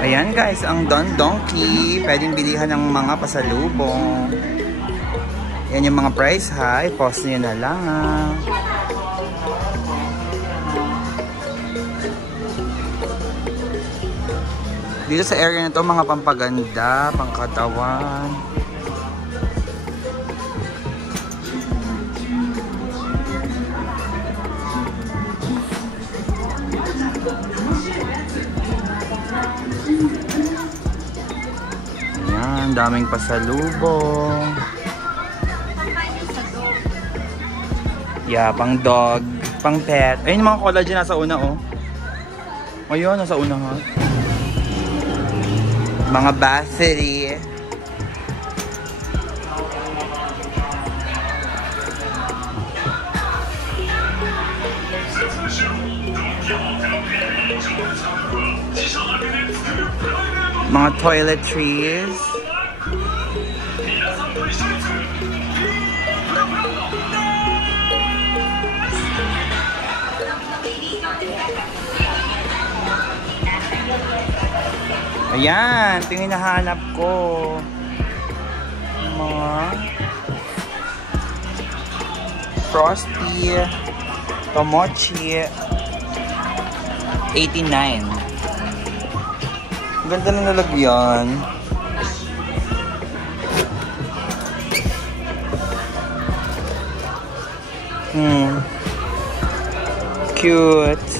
Ayan guys, ang Don Donki. Pwedeng bilihan ng mga pasalubong. Yan yung mga price high. Post nyo na lang ha. Dito sa area na to, mga pampaganda, pangkatawan. Ayan, daming pasalubong. Yeah, pang dog, pang pet. Ayun yung mga collagen nasa una oh. Ayun, nasa una ha. Mga battery. Mga toiletries. Ayan, ito yung hinahanap ko. Mga Frosty Tomochi 89. Ganda ng lalagyan. Cute.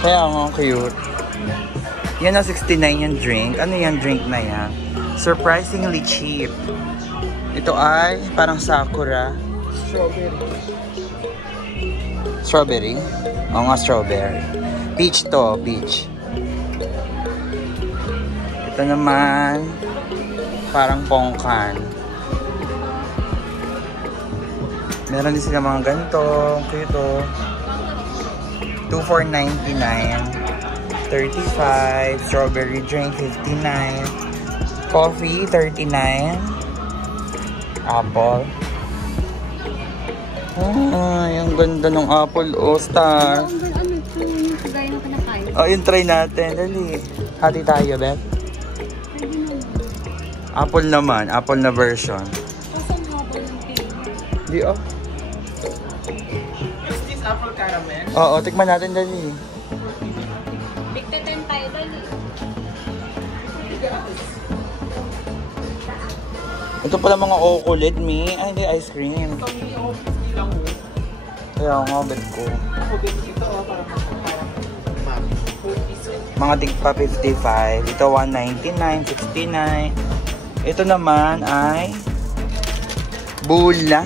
Kaya nga cute. Yan na 69 yung drink. Ano yung drink na yan? Surprisingly cheap. Ito ay parang sakura. Strawberry? Oo nga, strawberry. Peach to, peach. Ito naman parang pongkan. Meron din sila mga ganito. Cute oh. 2,499. 35. Strawberry drink 59. Coffee 39. Apple. Ay, ang ganda ng apple star. Oh, yun try natin. Dali. Hati tayo, Beth. Apple naman. Apple na version. Di oh. Apple caramel? Oo, tikman natin dali. Bigta 10 tayo dali. Ito pala mga chocolate me. Ay, hindi ice cream. Kaya nga, bet ko. Mga tigpa 55. Ito 199, 69. Ito naman ay bula.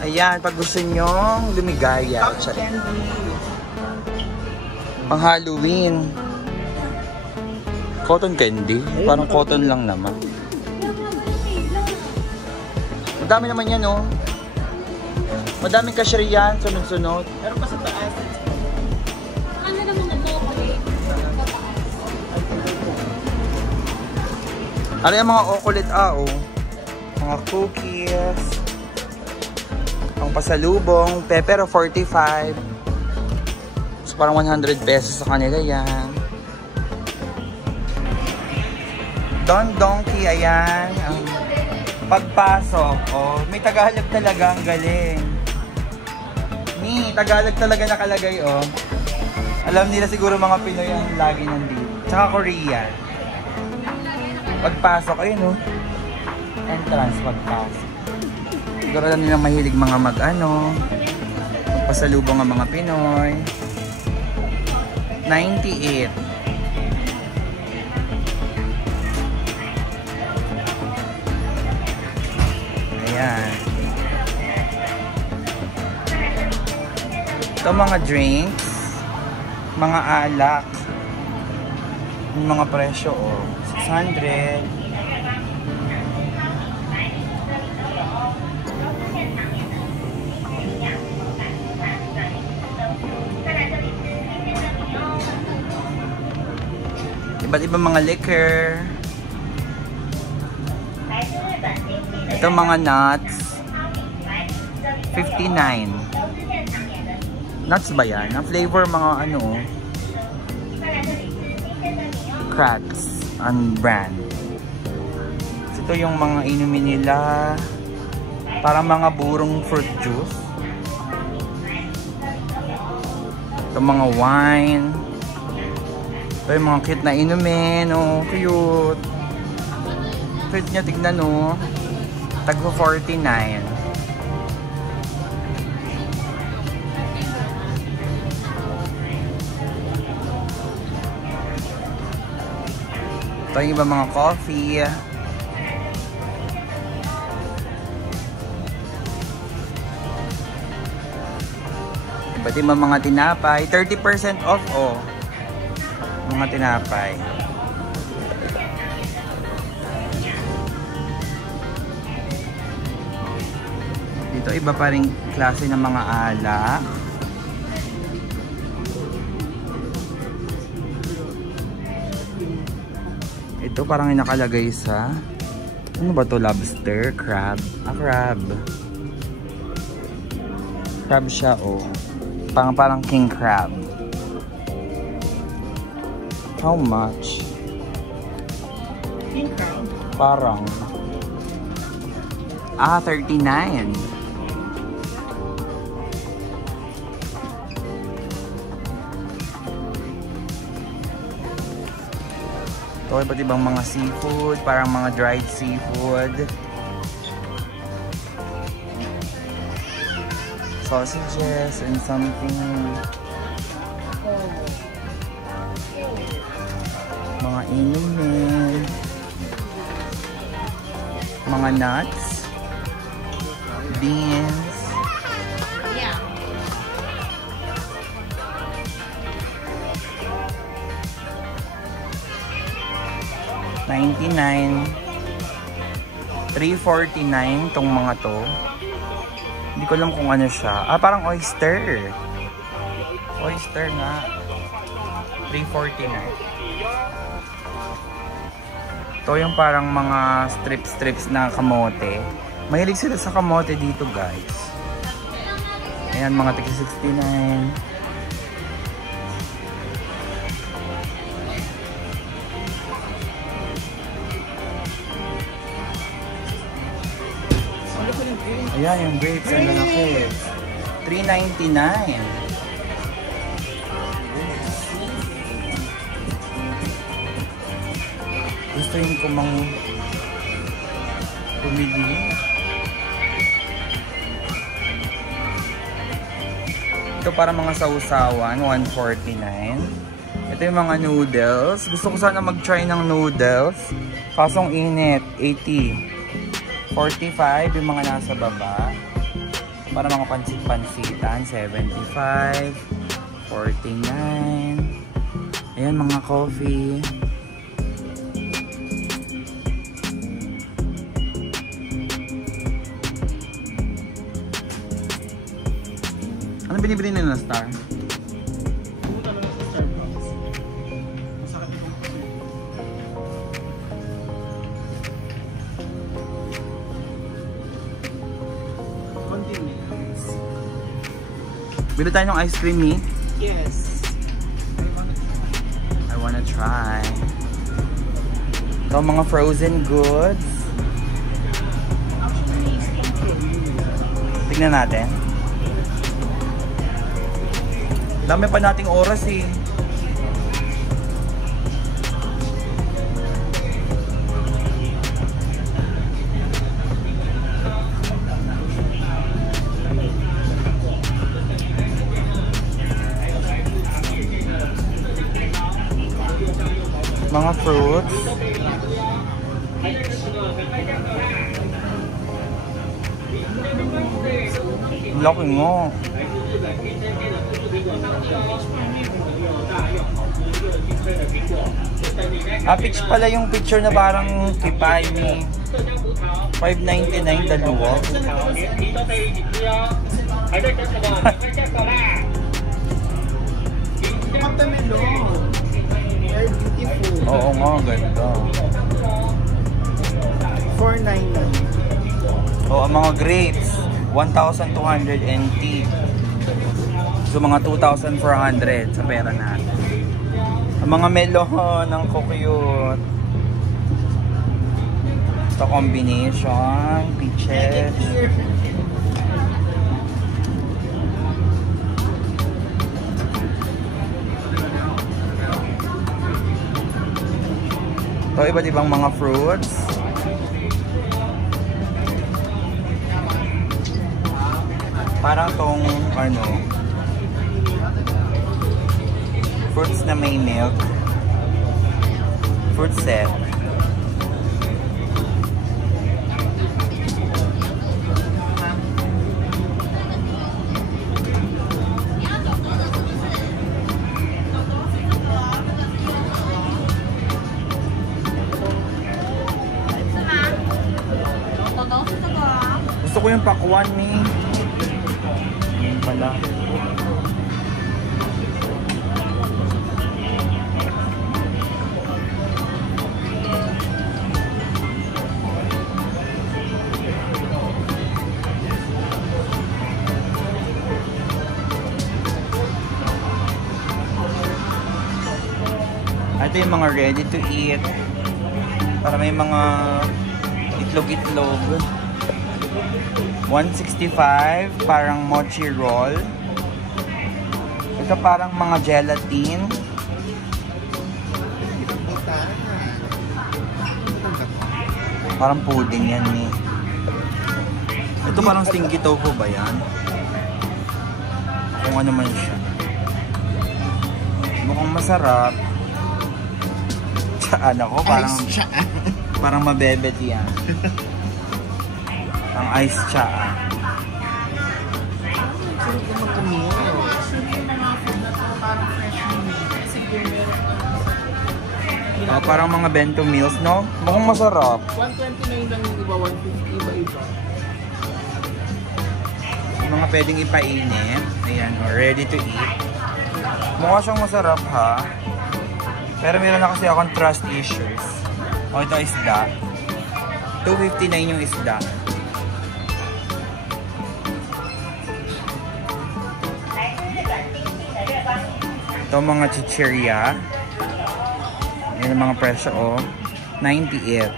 Ayan, pag gusto nyo lumigaya. Pang Halloween. Cotton candy. Parang cotton lang naman. Madami naman yan, oh. Madaming cashier yan, sunod-sunod. Pero pa sa taas. Ano na mga chocolate? Ano yung mga chocolate, oh. Mga cookies. Ang pasalubong, pepper 45. So parang 100 pesos sa kanila yan. Don Donki, ayan. Ang pagpasok, oh, may Tagalog talaga, ang galing. Tagalog talaga nakalagay, oh. Alam nila siguro mga Pinoy ang lagi nandito. Tsaka Korean. Pagpasok, ayun, oh. Entrance, pagpasok. Siguro alam nila mahilig mga mag-ano, magpasalubong ang mga Pinoy. 98. Ayan. Ito mga drinks, mga alak, yung mga presyo, oh. 600. Iba't ibang mga liquor. Ito mga nuts. 59. Nuts ba yan? Ang flavor mga ano, cracks ang brand. Ito yung mga inumin nila, parang mga burong fruit juice. Ito mga wine. Ito yung mga cute na inumin. Oh, cute. Cute niya, tignan oh. Tagpo 49. Ito yung iba mga coffee. Iba't iba mga tinapay. 30% off oh. Mga tinapay. Dito iba pa ring klase ng mga alak. Ito parang nakalagay sa ano ba to? Lobster? Crab? Ah, crab. Crab siya oh. Parang king crab. How much? King crab? Parang 39. Ito iba't ibang mga seafood, parang mga dried seafood. Sausages and something. Mga inumin. Mga nuts. Beans. Yeah. $99. $3.49 tong mga to. Hindi ko alam kung ano siya. Ah, parang oyster. Oyster nga. $3.49. Ito yung parang mga strips na kamote. Mahilig sila sa kamote dito, guys. Ayan, mga tig 69. Ayan, yung grapes. Ang lalaki. $3.99. Gusto yun ko mang bumili. Ito para mga sausawan, $1.49. Ito yung mga noodles. Gusto ko sana mag-try ng noodles. Kasong init, $80. $45 yung mga nasa baba. Para mga pansit-pansitan, $75. $49. Ayan, mga coffee. Ano binibili nila na Star? Pumunta naman sa Starbucks. Masakit itong convenience. Bili tayo ng ice cream eh. Yes. I wanna try. Ito mga frozen goods. Tignan natin. Dami pa nating oras eh. Mga fruits. Laki mo. Peach pala yung picture na parang kipay ni $5.99 dalawa. Watermelon. They're beautiful. Oo nga, ganda. $4.99. O, ang mga grapes, 1,200 NT. So mga 2,400 sa pera natin. Ang mga melon, ang cute. Ito combination, peaches. Ito iba't ibang mga fruits. Parang tong ano, fruits na may milk. Fruit set. Gusto ko yung pakwan ni. Yun pala. Ito yung mga ready to eat. Para may mga itlog-itlog. 165, parang mochi roll. Ito parang mga gelatin. Parang pudding yan eh. Ito parang stinky tofu ba yan? Kung ano man siya. Mukhang masarap. Tsaan ako, parang mabebet yan. Ang ice cha. Sarap naman kami. Parang fresh meal. Parang mga bento meals, no? Mukhang masarap. 129 lang yung iba, 150 iba-iba. Mga pwedeng ipainit. Ayan, ready to eat. Mukha siyang masarap, ha? Pero meron na kasi akong trust issues. O, ito isda. 259 yung isda. Ito mga chichirya. Yan ang mga presyo, oh. 98.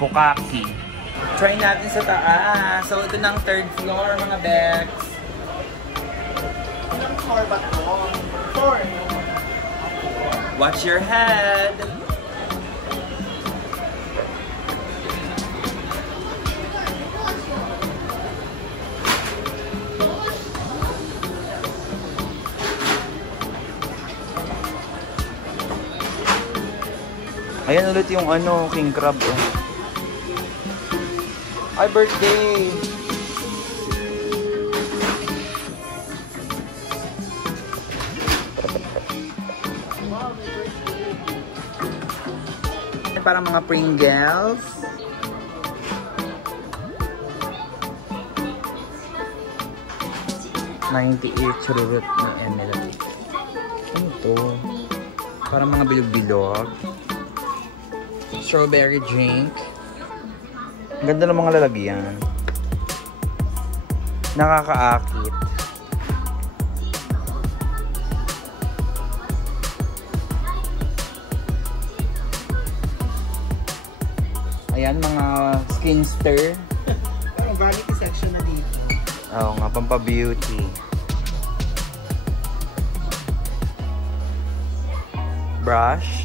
Pukaki. Try natin sa taas. So, ito ng third floor, mga Bex. Ilang floor ba ito? 4. Watch your head. Ayan ulit yung ano, king crab, oh. Ay, birthday! Parang mga Pringles. $98 chururut na emerald. Ano to? Parang mga bilog-bilog. Strawberry drink. Ganda ng mga lalagyan. Nakakaakit. Ayan, mga skinster. Parang vanity section na dito. Oo nga, pampa-beauty. Brush.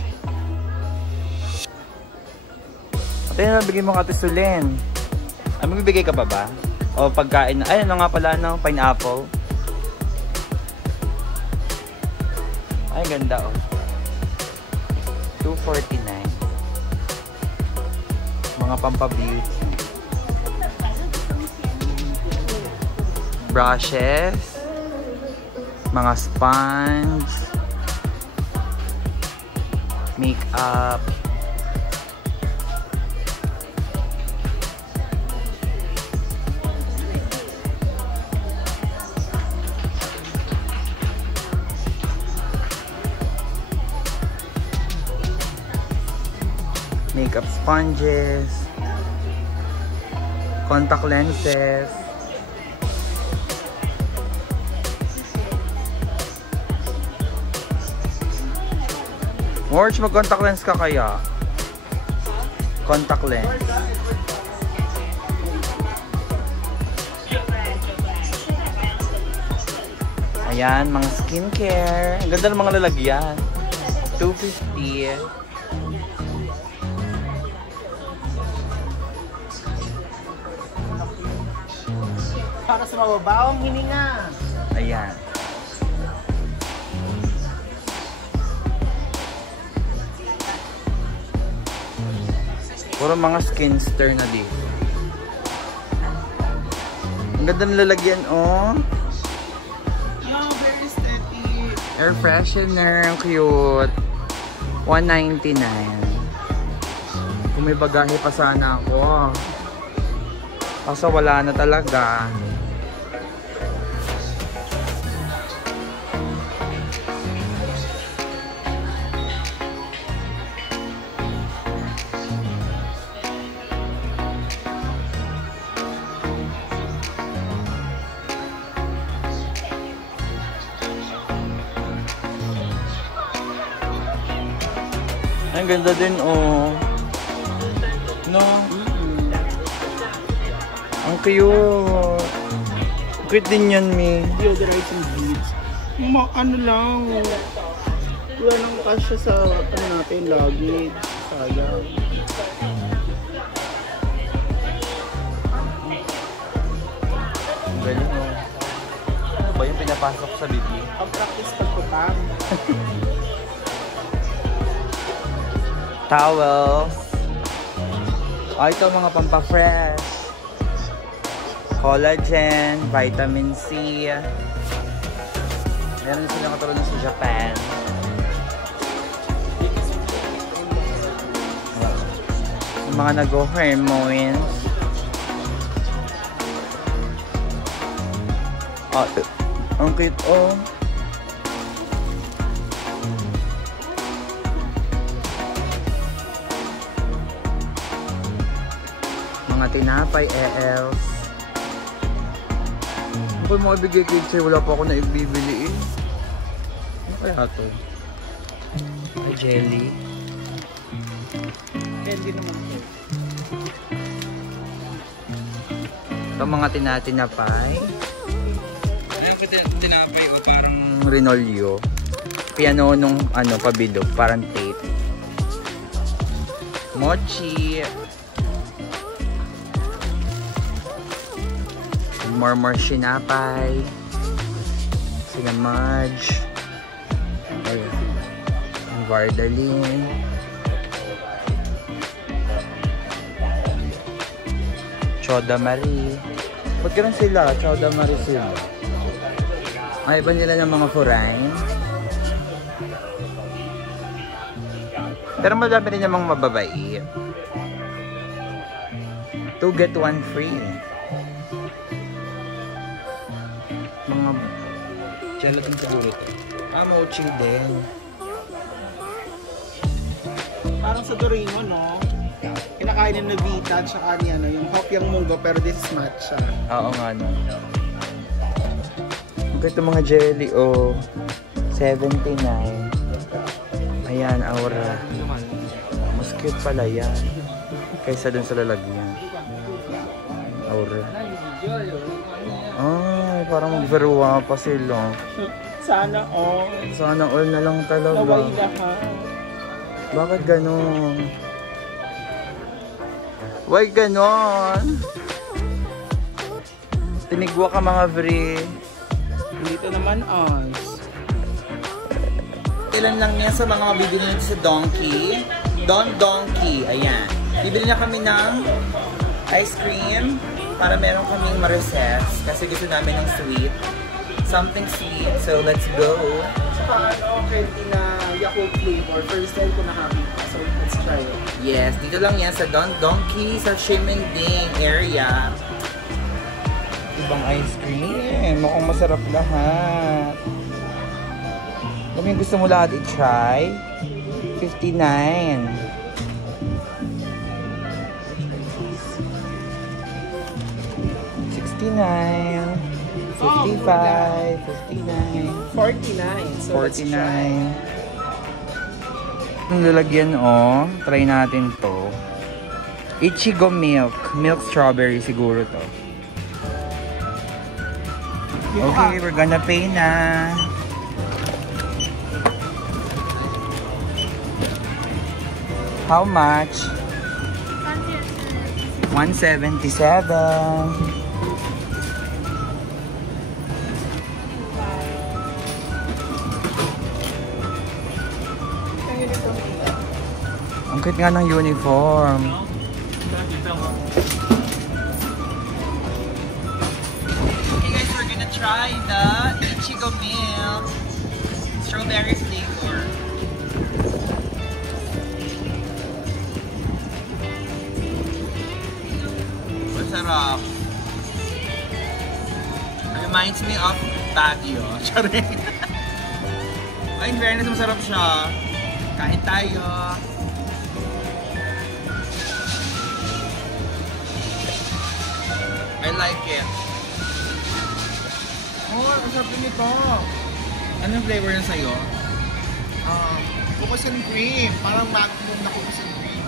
At yun, nabigay mo Ate Sulen. Ay, magbibigay ka pa ba? O pagkain? Ay, ano nga pala, no? Pineapple. Ay, ganda, oh. $249. Mga pampa-beauty. Brushes. Mga sponge. Makeup. Makeup sponges. Contact lenses. Morch, mag-contact lens ka kaya? Contact lens. Ayan, mga skincare. Ang ganda ng mga lalagyan. $250. Para sa mababawang hininga. Ayan. Puro mga skinster na dito. Ang ganda ng lalagyan, oh. Yeah, very aesthetic. Air freshener, ang cute. $199. Kung may bagahe pa sana ako. Kaso wala na talaga. Ang ganda din, oh. No? Ang cute. Cute din yan, Mi. Deodorizing beads. Ano lang. Wala nang kasya sa ano natin, luggage. Sayang. Ang galing, oh. Ano ba yung pinapasok sa bibig? Pag-practice pagputang. Towels. Oh, ito mga pampa-fresh. Collagen, vitamin C. Meron silang katulad sa Japan. Yung mga nag-hormones. Oh, ang cute, oh. Mga tinapay, ELs. Kung mo ibigay kay Che, wala pa ako na ibibili eh. Ano kaya to? Ay, jelly. Candy naman po. Ito mga tinapay. Ayan ko tinapay o parang Rinolyo. Piano nung ano, pabilog, parang tape. Mochi. More sinapay. Sila Marge. Ayun. Ang Vardalin. Choda Marie. Ba't ganun sila? Choda Marie sila. Ay, iba nila ng mga furain. Pero madami rin namang mababait. 2 get 1 free. Mga gelatin siguro ito. Mochi din. Parang sa Dorino, no? Kinakain ng Navita at saka niya, no? Yung hopyang munggo, pero this is matcha. Oo nga, no. Ito mga jelly, oh. $79. Ayan, Aura. Mas cute pala yan. Kaysa dun sa lalagyan. Aura. Ay, parang magveruwa pa sila. Sana all. Sana all na lang talaga. Naway lahat. Bakit ganon? Why ganon? Tinigwa ka mga vri. Dito naman us. Ilan lang yan sa mga mabibili natin sa Donkey. Donkey. Ayan. Bibili na kami ng ice cream para meron kaming ma-recess kasi gusto namin ng sweet. Something sweet. So, let's go. Saka ano, candy na Yakult flavor. First time ko nakakita. So, let's try it. Yes, dito lang yan sa Donkey sa Shimending area. Ibang ice cream. Mukhang masarap lahat. Kung yung gusto mo lahat i-try, $59. 59, 55, 59, 49. So let's 49. try. Itong lalagyan, oh. Try natin to. Ichigo milk. Milk strawberry siguro to. Okay, we're gonna pay na. How much? 177. Ang cute nga ng uniform. Okay guys, we're gonna try the Ichigo milk strawberry flavor. Masarap. Reminds me of Baguio. Charing. Ay, in fairness, masarap siya. Kain tayo. I like it. Oh, ang sarap din ito. Anong flavor na sa'yo? Cookies and cream. Parang magnum na cookies and cream.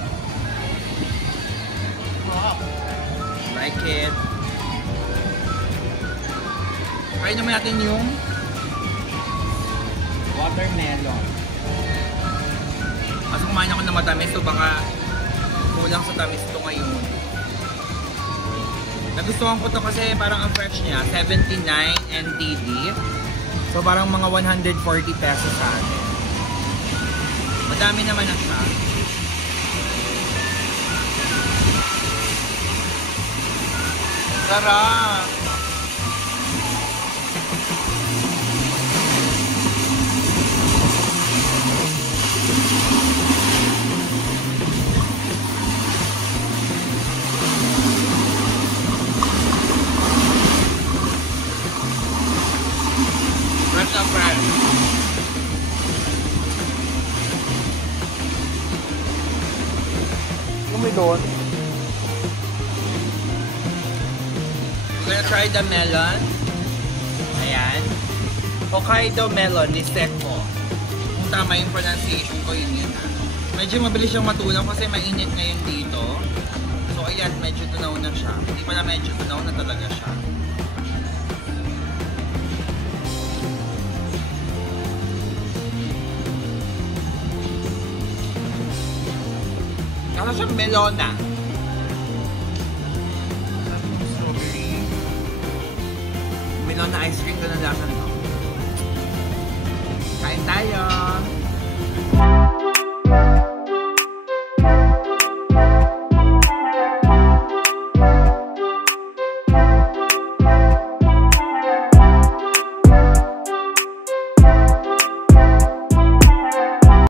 Like it. Try naman natin yung watermelon. Kasi kumain ako ng matamis, so baka kulang sa tamis ito ngayon. Nagustuhan ko to kasi parang ang fresh niya, 79 NTD. So parang mga 140 pesos sa atin. Madami naman na siya. Sarap! Fresh na fresh. Kumidon. We're gonna try the melon. Ayan. Hokkaido melon ni Seko. Kung tama yung pronunciation ko, yun. Medyo mabilis siyang matunaw kasi mainit ngayon dito. So ayan, medyo tunaw na siya. Hindi pala medyo tunaw na talaga siya. Kala siyang melona. Strawberry. Melona ice cream ko na lasa nito. Kain tayo!